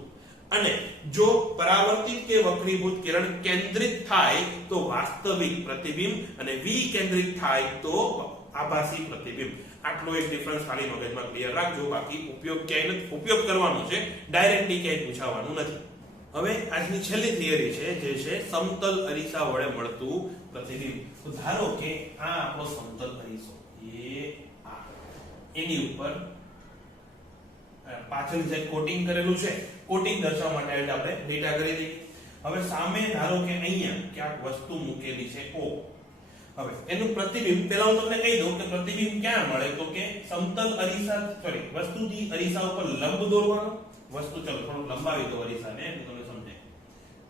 અને જો પરાવર્તિત કે વક્રીભૂત કિરણ કેન્દ્રિત થાય તો વાસ્તવિક પ્રતિબિંબ, અને વિકેન્દ્રિત થાય તો આભાસી પ્રતિબિંબ. આટલો એક ડિફરન્સ ખાલી મગજમાં ક્લિયર રાખજો. બાકી ઉપયોગ કરવાનો છે, ડાયરેક્ટલી ક્યાંય પૂછાવાનું નથી. હવે આજની છેલ્લી થિયરી છે જે છે સમતલ અરીસા વડે મળતું પ્રતિબિંબ. તો ધારો કે આ આપણો સમતલ અરીસો, એની ઉપર પાછળ જે કોટિંગ કરેલું છે, કોટિંગ દર્શાવવા માટે આપણે ડેટા કરી દઈએ. હવે સામે ધારો કે અહીંયા ક્યાંક વસ્તુ મૂકેલી છે O. હવે એનું પ્રતિબિંબ પહેલા હું તમને કહી દઉં કે પ્રતિબિંબ ક્યાં મળે? તો કે સમતલ અરીસા વસ્તુથી અરીસા ઉપર લંબ દોરવાનો. વસ્તુ ચલો થોડું લંબાવી દો અરીસાને એટલે તમને સમજાય.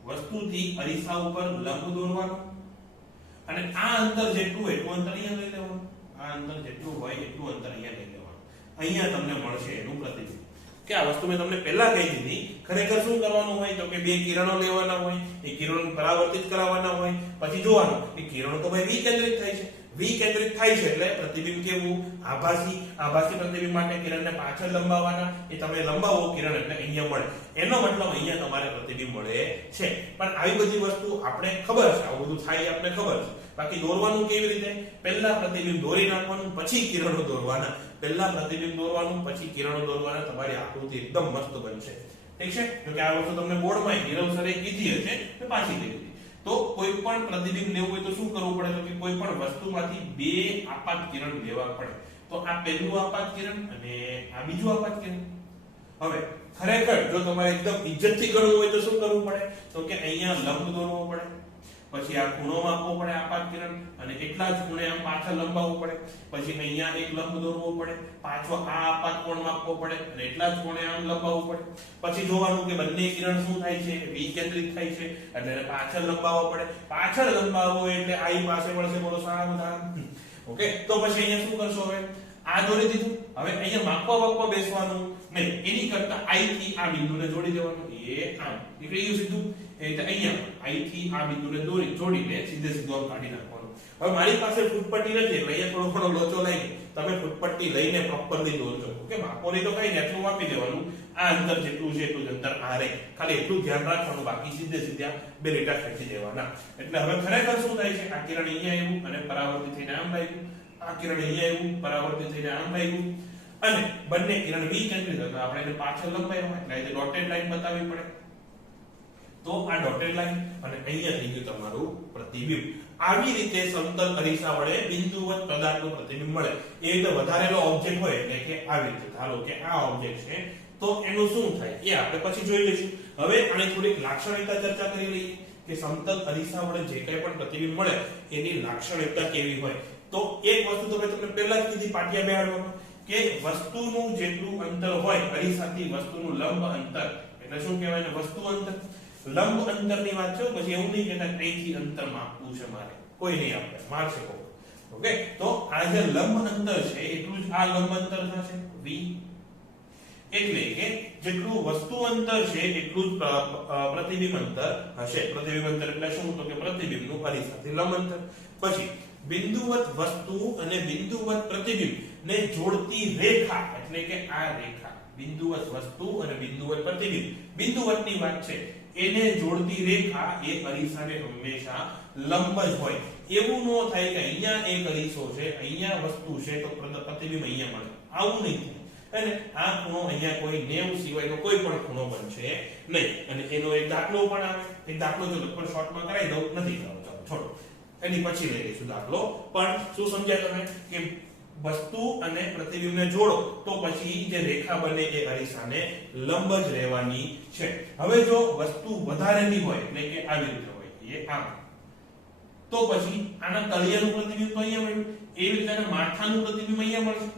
વસ્તુથી અરીસા ઉપર લંબ દોરવાનો, અને આ અંતર જેટલું હોય એટલું અંતર અહીંયા લઈ લેવાનું. આ અંતર જેટલું હોય એટલું અંતર અહીંયા લઈ લેવાનું. અહીંયા તમને મળશે એનું પ્રતિબિંબ. કે આ વસ્તુ મેં તમને પહેલા કહી દીધી. ખરેખર શું કરવાનું હોય? તો કે બે કિરણો લેવાના હોય, એ કિરણો પરાવર્તિત કરાવવાના હોય, પછી જોવાનું કે કિરણો તો ભાઈ વિકેન્દ્રિત થાય છે. વિકેન્દ્રિત થાય છે એટલે પ્રતિબિંબ કેવું? આભાસી. આભાસી પ્રતિબિંબ માટે કિરણને પાછળ લંબાવવાના. એ તમે લંબાવો કિરણ એટલે અહીંયા મળે. એનો મતલબ અહીંયા તમારે પ્રતિબિંબ મળે છે. પણ આવી બધી વસ્તુ આપણે ખબર છે, આવું બધું થાય આપણે ખબર છે. બાકી દોરવાનું કેવી રીતે? પહેલા પ્રતિબિંબ દોરી નાખવાનું, પછી કિરણો દોરવાના. પહેલા પ્રતિબિંબ દોરવાનું, પછી કિરણો દોરવાના. તમારી આકૃતિ એકદમ મસ્ત બનશે. ઠીક છે? તો કે આ વસ્તુ તમને બોર્ડમાં નીરવ સરે કીધી હશે, તો પાછી કહી દીધી. તો કોઈ પણ પ્રતિબિંબ લેવું હોય તો શું કરવું પડે? તો કે કોઈ પણ વસ્તુમાંથી બે આપાત કિરણ લેવા પડે. તો આ પહેલું આપાત કિરણ અને આ બીજું આપાત કિરણ. હવે ખરેખર જો તમારે એકદમ ઇજ્જતથી ગણવું હોય તો શું કરવું પડે? તો કે અહીંયા લંબ દોરવો પડે, પછી આ ખૂણો માપવો પડે આપાત કિરણ, અને એટલા જ ખૂણે આમ પાછળ લંબાવવું પડે, પછી અહીંયા એક લંબ દોરવો પડે, પાછો આ આપાત કોણ માપવો પડે, અને એટલા જ ખૂણે આમ લંબાવવું પડે. પછી જોવાનું કે બંને કિરણ શું થાય છે? વિકેન્દ્રિત થાય છે, એટલે એને પાછળ લંબાવવો પડે. પાછળ લંબાવવો એટલે આઈ પાસે મળશે. બોલો સારા. ઓકે, તો પછી અહીંયા શું કરશો? હવે આ દોરી દીધું. હવે અહીંયા માપવા બેસવાનું નહીં. એની કરતા આઈ થી આ બિંદુને જોડી દેવાનું. એ આમ નીકળી ગયું સીધું. એટલે અહીંયા આઈ થી આ બિંદુને જોડીને સીધે સીધું કાઢી નાખવાનું. હવે મારી પાસે ફૂટપટ્ટી નથી એટલે અહીંયા થોડો ઘણો લોચો લાગી. તમે ફૂટપટ્ટી લઈને પ્રોપરલી દોરજો. ઓકે, માપોની તો કઈ ને એટલું માપી દેવાનું. આ અંતર જેટલું છે એટલું જ અંતર આ રહે. ખાલી એટલું ધ્યાન રાખવાનું, બાકી સીધે સીધા બે લીટા ખેંચી દેવાના. એટલે હવે ખરેખર શું થાય છે? આ કિરણ અહીંયા આવ્યું અને પરાવર્તિત થઈને આમ લાગ્યું. આ કિરણ અહીંયા આવ્યું, પરાવર્તિત થઈને આમ લાગ્યું, અને બંને કિરણ વિકેન્દ્રિત હતા. આપણે એને પાછળ લંબાવ્યા એટલે આ ડોટેડ લાઈન બતાવવી પડે. તો આ ડોટેડ લાઈન, અને અહીંયા થઈ ગયું તમારું પ્રતિબિંબ. આવી રીતે સમતલ અરીસા વડે બિંદુવત પદાર્થનું પ્રતિબિંબ મળે. એ રીતે વધારેલો ઓબ્જેક્ટ હોય એટલે કે આવી રીતે. ધારો કે આ ઓબ્જેક્ટ છે તો એનું શું થાય એ આપણે પછી જોઈ લઈશું. હવે આની થોડીક લાક્ષણિકતા ચર્ચા કરી લઈએ કે સમતલ અરીસા વડે જે કંઈ પણ પ્રતિબિંબ મળે એની લાક્ષણિકતા કેવી હોય. તો એક વસ્તુ તો મેં તમને પહેલા જ કીધી પાટિયા બેહાડવામાં કે વસ્તુનું જેટલું અંતર હોય અરીસાથી વસ્તુનું લંબ અંતર, એટલે શું કહેવાય ને? વસ્તુ અંતર. લંબ અંતરની વાત છે, પછી એવું નહીં કહેતા અહીંથી અંતર માપવું છે મારે, કોઈ નહીં આપે, મારશે કોઈ. ઓકે, તો આ જે લંબ અંતર છે એટલું જ આ લંબ અંતર થશે v. એટલે કે જેટલું વસ્તુ અંતર છે એટલું જ પ્રતિબિંબ અંતર હશે. પ્રતિબિંબ અંતર એટલે શું? તો કે પ્રતિબિંબનું અરીસાથી લંબ અંતર. પછી બિંદુવત વસ્તુ અને બિંદુવત પ્રતિબિંબ ને જોડતી રેખા, એટલે કે આ રેખા બિંદુવત વસ્તુ અને બિંદુવત પ્રતિબિંબ, બિંદુવતની વાત છે, એને જોડતી રેખા એ અરીસાને હંમેશા લંબ જ હોય. એવું ન થાય કે અહીંયા એક અરીસો છે, અહીંયા વસ્તુ છે તો પ્રતિબિંબ અહીંયા મળે. આવું નહીં થાય. અને આ ખૂણો અહીંયા કોઈ 90 સિવાયનો કોઈ પણ ખૂણો બનશે નહીં. અને એનો એક દાખલો પણ આવે. એક દાખલો જો લગભગ શોર્ટમાં કરાવી દઉં, નથી કરાવો, ચાલો છોડો, એની પછી લઈ લઈશું દાખલો. પણ શું સમજ્યા તમે કે વસ્તુ અને પ્રતિબિંબને જોડો તો પછી જે રેખા બને એ અરીસાને લંબ જ રહેવાની છે. હવે જો વસ્તુ વધારેની હોય એટલે કે આવી રીતે હોય એ આમ, તો પછી આના તળિયાનું પ્રતિબિંબ તો અહીંયા મળ્યું, એવી રીતે આના માથાનું પ્રતિબિંબ અહીંયા મળશે.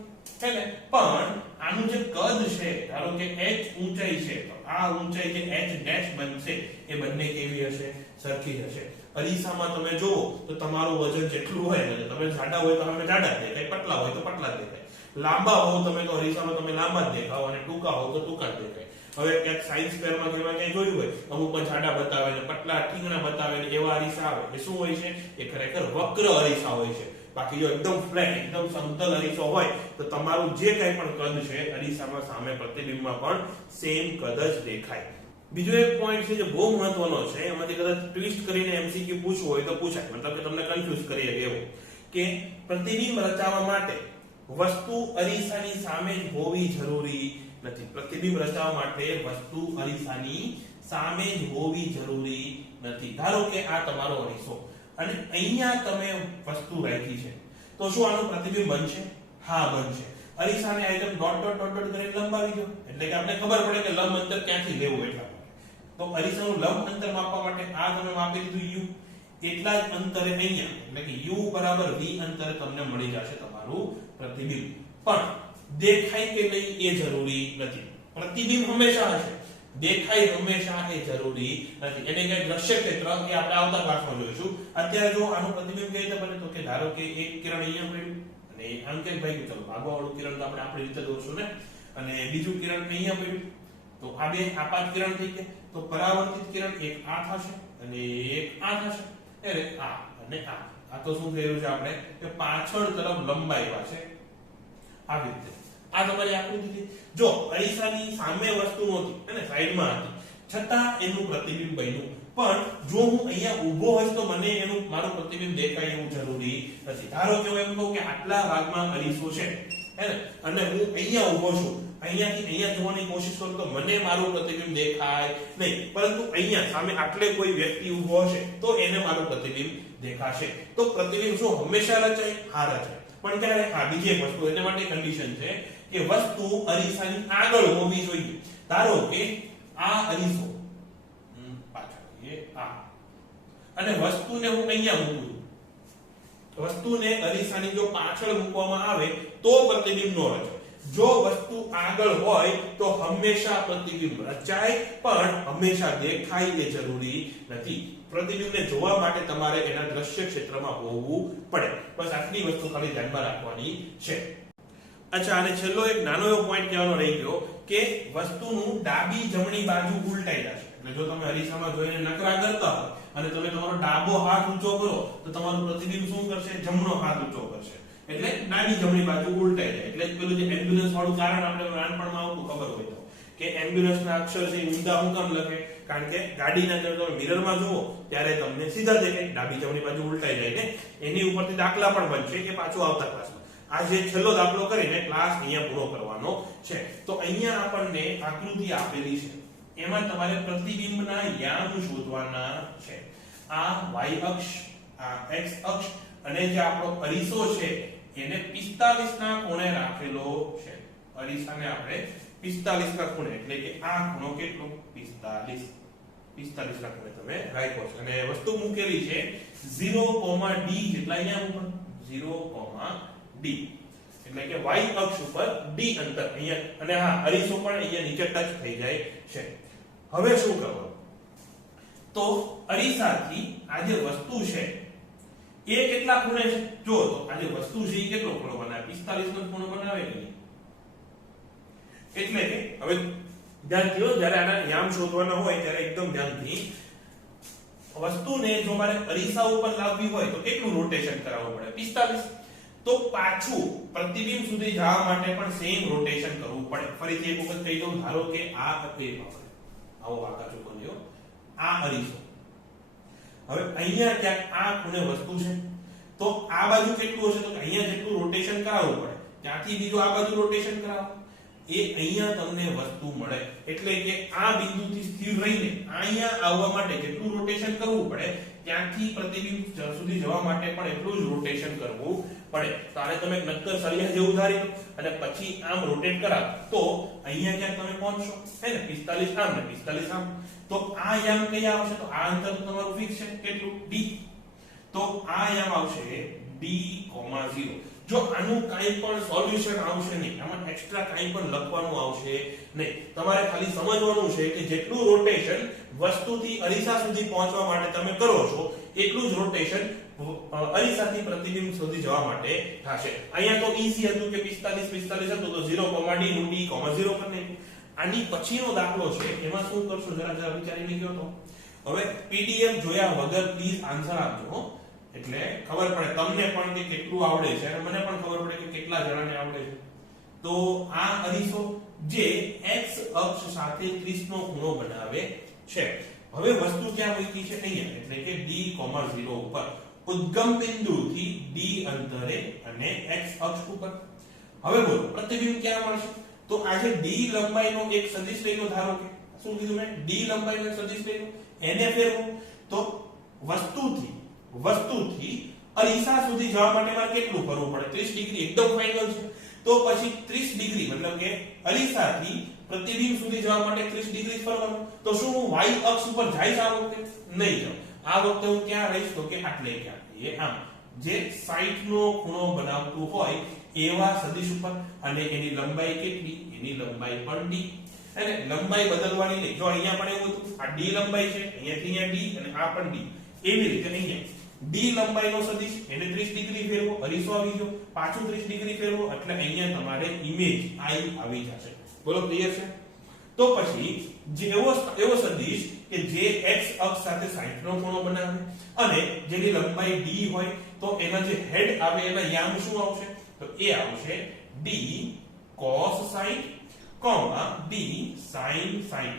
એટલે પણ આનું જે કદ છે, ધારો કે h ઊંચાઈ છે, તો આ ઊંચાઈ જે h ડેશ બનશે એ બંને કેવી હશે? સરખી હશે. અરીસામાં તમે જુઓ તો તમારું વજન જેટલું હોય ને, તમે જાડા હોય તો તમે જાડા જ દેખાય, પતલા હોય તો પતલા જ દેખાય, લાંબા હો તમે તો અરીસામાં તમે લાંબા જ દેખાવ, અને ટૂંકા હો તો ટૂંકા જ દેખાય. હવે ક્યાંક સાયન્સ ફેરમાં કેવા ક્યાંય જોયું હોય, અમુકમાં જાડા બતાવે ને પતલા ઠીંગણા બતાવે ને એવા અરીસા આવે, એ શું હોય છે? એ ખરેખર વક્ર અરીસા હોય છે. બાકી જો એકદમ ફ્લેટ, એકદમ સમતલ અરીસો હોય તો તમારું જે કંઈ પણ કદ છે અરીસામાં સામે પ્રતિબિંબમાં પણ સેમ કદ જ દેખાય. બીજો એક પોઈન્ટ છે જે બહુ મહત્વનો છે, એમાંથી કદાચ ટ્વિસ્ટ કરીને એમસીક્યુ પૂછવું હોય તો પૂછાય, મતલબ કે તમને કન્ફ્યુઝ કરીએ એવું કે પ્રતિબિંબ રચાવવા માટે વસ્તુ અરીસાની સામે જ હોવી જરૂરી નથી. પ્રતિબિંબ રચાવવા માટે વસ્તુ અરીસાની સામે જ હોવી જરૂરી નથી. ધારો કે આ તમારો અરીસો અને અહીંયા તમે વસ્તુ રાખી છે, તો શું આનું પ્રતિબિંબ બનશે? હા, બનશે. અરીસાને આ એકદમ ડોટ ડોટ ડોટ ડોટ કરીને લંબાવી દો એટલે કે આપણે ખબર પડે કે લંબ અંતર ક્યાંથી લેવું એટલા માટે. તો અરીસાનું લંબ અંતર માપવા માટે આ તમે માપી દીધું u, એટલા જ અંતરે અહીંયા એટલે કે u બરાબર v અંતરે તમને મળી જશે તમારું પ્રતિબિંબ. પણ દેખાય કે નહીં એ જરૂરી નથી. પ્રતિબિંબ હંમેશા હશે, દેખાય હંમેશા એ જરૂરી નથી. એને કઈ દ્રશ્ય ક્ષેત્ર એ આપણે આવતા ક્લાસમાં જોઈશું. અત્યારે જો આનું પ્રતિબિંબ કઈ રીતે બને, તો કે ધારો કે એક કિરણ અહીંયા પડ્યું અને અંકિત ભાઈ ચલો ભાગવાવાળું કિરણ તો આપણે આપણી રીતે દોરશું ને, અને બીજું કિરણ અહીંયા પડ્યું, તો આ બે આ પાંચ કિરણ થઈ ગયા. તો પરાવર્તિત કિરણ એક આ થશે અને એક આ થશે, એટલે આ અને આ તો શું થઈ રહ્યું છે આપણે કે પાછળ તરફ લંબાવ્યા છે આવી રીતે. આ તમારી આકૃતિ છે. જો અરીસાની સામે વસ્તુ નહોતી અને સાઈડમાં હતી, છતાં એનું પ્રતિબિંબ બન્યું. પણ જો હું અહીંયા ઊભો હોઈશ તો મને એનું મારું પ્રતિબિંબ દેખાય એવું જરૂરી નથી. ધારો કે હું એમ કહું કે આટલા ભાગમાં અરીસો છે હે ને, અને હું અહીંયા ઊભો છું, અહીંયાથી અહીંયા જોવાની કોશિશ કરું તો મને મારું પ્રતિબિંબ દેખાય નહીં, પરંતુ અહીંયા સામે આટલે કોઈ વ્યક્તિ ઊભો હશે તો એને મારું પ્રતિબિંબ દેખાશે. તો પ્રતિબિંબ શું હંમેશા રચાય? હા, રચાય. પણ ક્યારે? હા, બીજી એક વસ્તુ એના માટે કન્ડિશન છે કે વસ્તુ અરીસાની આગળ હોવી જોઈએ. ધારો કે આ અરીસો પાછળ આ, અને વસ્તુને હું અહીંયા મૂકું, વસ્તુને અરીસાની જો પાછળ મૂકવામાં આવે તો પ્રતિબિંબ નો રચાય. જો વસ્તુ આગળ હોય તો હંમેશા પ્રતિબિંબ રચાય, પણ હંમેશા દેખાય એ જરૂરી નથી. પ્રતિબિંબને જોવા માટે તમારે એના દ્રશ્ય ક્ષેત્રમાં હોવું પડે. બસ આટલી વસ્તુ ખાલી ધ્યાનમાં રાખવાની છે. અચ્છા, અને છેલ્લો એક નાનો એવો પોઈન્ટ કહેવાનો રહી ગયો કે વસ્તુનું ડાબી જમણી બાજુ ઉલટાઈ જશે. એટલે જો તમે અરીસામાં જોઈને નકરા કરતા હોય અને તમે તમારો ડાબો હાથ ઊંચો કરો તો તમારું પ્રતિબિંબ શું કરશે? જમણો હાથ ઊંચો કરશે. એટલે ડાબી જમણી બાજુ ઉલટાઈ જાય. એટલે પેલું જે એમ્બ્યુલન્સ વાળું કારણ આપણે નાનપણમાં આવતું ખબર હોય તો કે એમ્બ્યુલન્સના અક્ષર છે ઊંધા હું કામ લખે? કારણ કે ગાડીના જો તમે મિરરમાં જુઓ ત્યારે તમને સીધા દેખાય, ડાબી જમણી બાજુ ઉલટાઈ જાય ને. એની ઉપરથી દાખલા પણ બનશે કે પાછું આવતા ક્લાસમાં. આ જે છેલ્લો દાખલો કરીને ક્લાસ અહીંયા પૂરો કરવાનો છે. તો અહીંયા આપણને આકૃતિ આપેલી છે, એમાં તમારે પ્રતિબિંબના યામ શોધવાના છે. આ y અક્ષ, આ x અક્ષ, અને જે આપણો અરીસો છે એને 45 ના કોણે રાખેલો છે. અરીસાને આપણે 45 ના ખૂણે, એટલે કે આ ખૂણો કેટલો? 45 ના ખૂણે તમે રાખ્યો છે. અને વસ્તુ મૂકેલી છે 0, d જેટલા અહીંયા ઉપર 0, d, એટલે કે y અક્ષ ઉપર d અંતર અહીંયા. અને હા, અરીસો પણ અહીંયા નીચે ટચ થઈ જાય છે. હવે શું કરવું? તો અરીસાથી આ જે વસ્તુ છે એ કેટલા ખૂણે છે? જો તો આ જે વસ્તુ છે એ કેટલો ખૂણો બનાવે? 45 નો ખૂણો બનાવે કે નહીં? એટલે કે હવે ધ્યાનથી, જ્યારે આના યામ શોધવાના હોય ત્યારે એકદમ ધ્યાનથી વસ્તુને જો મારે અરીસા ઉપર લાવવી હોય તો કેટલું રોટેશન કરાવવું પડે? 45. તો પાછું પ્રતિબિંબ સુધી જવા માટે પણ સેમ રોટેશન કરવું પડે. ફરીથી એક વખત કહી દઉં, ધારો કે આ આવો આકાર ચોખ્ખો, આ અરીસો, હવે અહીંયા ક્યાંક આ ખૂણે વસ્તુ છે, તો આ બાજુ કેટલું હશે? તો અહીંયા જેટલું રોટેશન કરાવવું પડે, ત્યાંથી બીજું આ બાજુ રોટેશન કરાવો. એ અહીંયા તમને વસ્તુ મળે. એટલે કે આ બિંદુથી સ્થિર રહીને અહીંયા આવવા માટે જેટલું રોટેશન કરવું પડે ત્યાંથી પ્રતિબિંબ સુધી જવા માટે પણ એટલું જ રોટેશન કરવું પડે. તો આને તમે નક્કર સળિયા જેવું ધારી લો અને પછી આમ રોટેટ કરાવ તો અહીંયા ક્યાંક તમે પહોંચશો હે ને 45 આમ ને 45 આમ. તો આ યામ કયા આવશે? તો આ અંતર તો તમારું ફિક્સ છે કેટલું d. તો આ યામ આવશે d, 0. જો આનું કાઈ પણ સોલ્યુશન આવશે નહીં, આમાં એક્સ્ટ્રા કાઈ પણ લખવાનું આવશે નહીં. તમારે ખાલી સમજવાનું છે કે જેટલું રોટેશન વસ્તુથી અરીસા સુધી પહોંચવા માટે તમે કરો છો એટલું જ રોટેશન અરીસાથી પ્રતિબિંબ સુધી જવા માટે થશે. અહીંયા તો ઈઝી હતું કે 45 હતું તો 0, d નું d, 0 કરી નાખ્યું. આની પછીનો દાખલો છે એમાં શું કરશો જરા વિચારીને કહો તો. હવે પીડીએફ જોયા વગર પ્લીઝ આન્સર આપજો એટલે ખબર પડે તમને પણ કે કેટલું આવડે છે અને મને પણ ખબર પડે કે કેટલા જણાને આવડે છે. તો આ અરીસો જે x અક્ષ સાથે 30 નો ખૂણો બનાવે છે. હવે વસ્તુ ક્યાં મૂકી છે? અહીંયા. એટલે કે d, 0 ઉપર ઉદ્ગમ બિંદુથી d અંતરે અને x અક્ષ ઉપર. હવે બોલો પ્રતિબિંબ ક્યાં મળશે? તો આ જે d લંબાઈનો એક સદિશ લઈ લો. ધારો કે શું કીધું મેં? d લંબાઈનો એક સદિશ લઈ લો, એને ફેરવો તો વસ્તુથી અરીસા સુધી જવા માટે મારે કેટલું કરવું પડે? 30 ડિગ્રી એકદમ ફાઇનલ છે. તો પછી 30 ડિગ્રી મતલબ કે અરીસાથી પ્રતિબિંબ સુધી જવા માટે 30 ડિગ્રી ફરવાનું. તો શું હું y અક્ષ ઉપર જઈશ આ વખતે? નહીં જાઉં. આ વખતે હું ક્યાં રહીશ? તો કે આટલે ક્યાં એ આમ જે 60 નો ખૂણો બનાવતું હોય એવા સદિશ ઉપર. અને એની લંબાઈ કેટલી? એની લંબાઈ પણ d. અને લંબાઈ બદલવાની નહીં. જો અહીંયા પણ એવું હતું, આ d લંબાઈ છે, અહીંયાથી અહીંયા d અને આ પણ d. એવી રીતે અહીંયા d લંબાઈનો સદિશ એને 30 ડિગ્રી ફેરવો, અરીસો આવી ગયો, પાછું 30 ડિગ્રી ફેરવો એટલે અહીંયા તમારે ઇમેજ i આવી જશે. બોલો ક્લિયર છે? તો પછી જે એવો સદિશ કે જે x અક્ષ સાથે 60 નો ખૂણો બનાવે અને જેની લંબાઈ d હોય તો એના જે હેડ આવે એના યામ શું આવશે? તો એ આવશે d cos 60, d sin 60.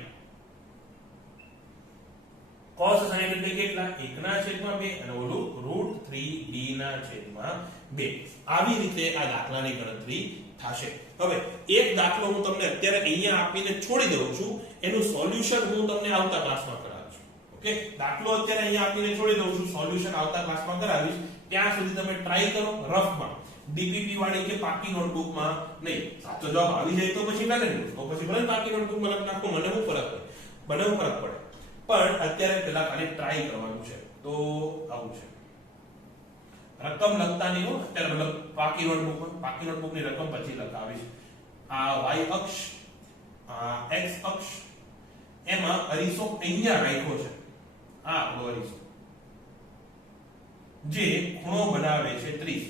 cos 60 એટલે કેટલા? 1/2 અને ઓલું √3b/2. આવી રીતે આ દાખલાની ગણતરી થશે. હવે એક દાખલો હું તમને અત્યારે અહીંયા આપીને છોડી દઉં છું, એનું સોલ્યુશન હું તમને આવતા ક્લાસમાં કરાવીશ. ઓકે, દાખલો અત્યારે અહીંયા આપીને છોડી દઉં છું, સોલ્યુશન આવતા ક્લાસમાં કરાવીશ. ત્યાં સુધી તમે ટ્રાય કરો રફમાં, ડીપીપી વાળી કે પાકી નોટબુકમાં નહીં. સાચો જવાબ આવી જાય તો પછી ના લેજો, તો પછી ભલે પાકી નોટબુકમાં લખી નાખો, મને શું ફરક પડે? મને શું ફરક પડે? પણ અત્યારે પેલા ખાલી ટ્રાય કરવાનું છે. તો આવું છે, રકમ લખતા નહીં હો અત્યારે, મતલબ પાકી નોટબુકની રકમ પછી લખાવીશ. આ y અક્ષ, આ x અક્ષ, એમાં અરીસો અહીંયા રાખ્યો છે. આ આપણો અરીસો જે ખૂણો બનાવે છે 30.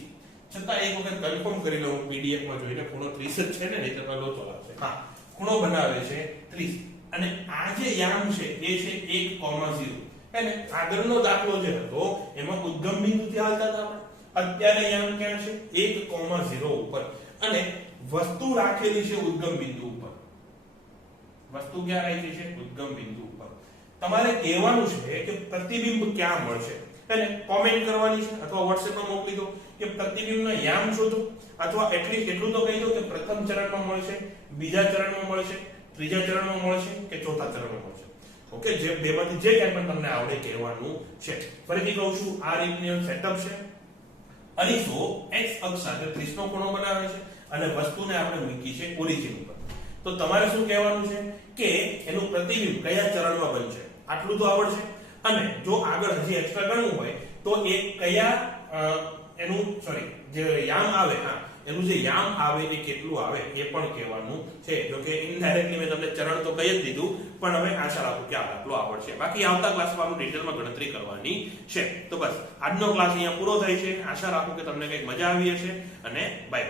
છતાં એક વખત કન્ફર્મ કરી લઉં પીડીએફ માં જોઈને, ખૂણો 30 જ છે ને, નહીં તો લોચો લાગશે. હા, ખૂણો બનાવે છે 30 અને આ જે યામ છે એ છે 1,0. અને આગળનો દાખલો જે હતો એમાં ઉદ્ગમ બિંદુથી હાલતા હતા આપણે. અત્યારે યામ ક્યાં છે? 1,0 ઉપર અને વસ્તુ રાખેલી છે ઉદ્ગમ બિંદુ ઉપર. વસ્તુ ક્યાં રાખી છે? ઉદ્ગમ બિંદુ ઉપર. તમારે કહેવાનું છે કે પ્રતિબિંબ ક્યાં મળશે, અને કોમેન્ટ કરવાની છે અથવા WhatsApp માં મોકલી દો કે પ્રતિબિંબનો યામ શોધો, અથવા એટલીસ્ટ એટલું તો કહી દો કે પ્રથમ ચરણમાં મળશે, બીજા ચરણમાં મળશે, ત્રીજા ચરણમાં મળશે કે ચોથા ચરણમાં મળશે. ઓકે, જે બેમાંથી જે કંઈ પણ તમને આવડે કહેવાનું છે. ફરીથી કહું છું, આ રીતનું સેટઅપ છે. અરીસો x અક્ષ સાથે 30 નો ખૂણો બનાવે છે અને વસ્તુને આપણે મૂકી છે ઓરિજિન ઉપર. તો તમારે શું કહેવાનું છે કે એનું પ્રતિબિંબ કયા ચરણમાં બનશે, આટલું તો આવડશે. અને જો આગળ હજી એક્સ્ટ્રા ગણવું હોય તો એ કયા એનું જે યામ આવે, હા એનું જે યામ આવે એ કેટલું આવે એ પણ કહેવાનું છે. જો કે ઇનડાયરેક્ટલી મેં તમને ચરણ તો કહી જ દીધું, પણ હવે આશા રાખું કે આ દાખલો આવડશે. બાકી આવતા ક્લાસમાં આપણે ડિટેલમાં ગણતરી કરવાની છે. તો બસ આજનો ક્લાસ અહીંયા પૂરો થાય છે. આશા રાખું કે તમને કંઈક મજા આવી હશે અને બાય.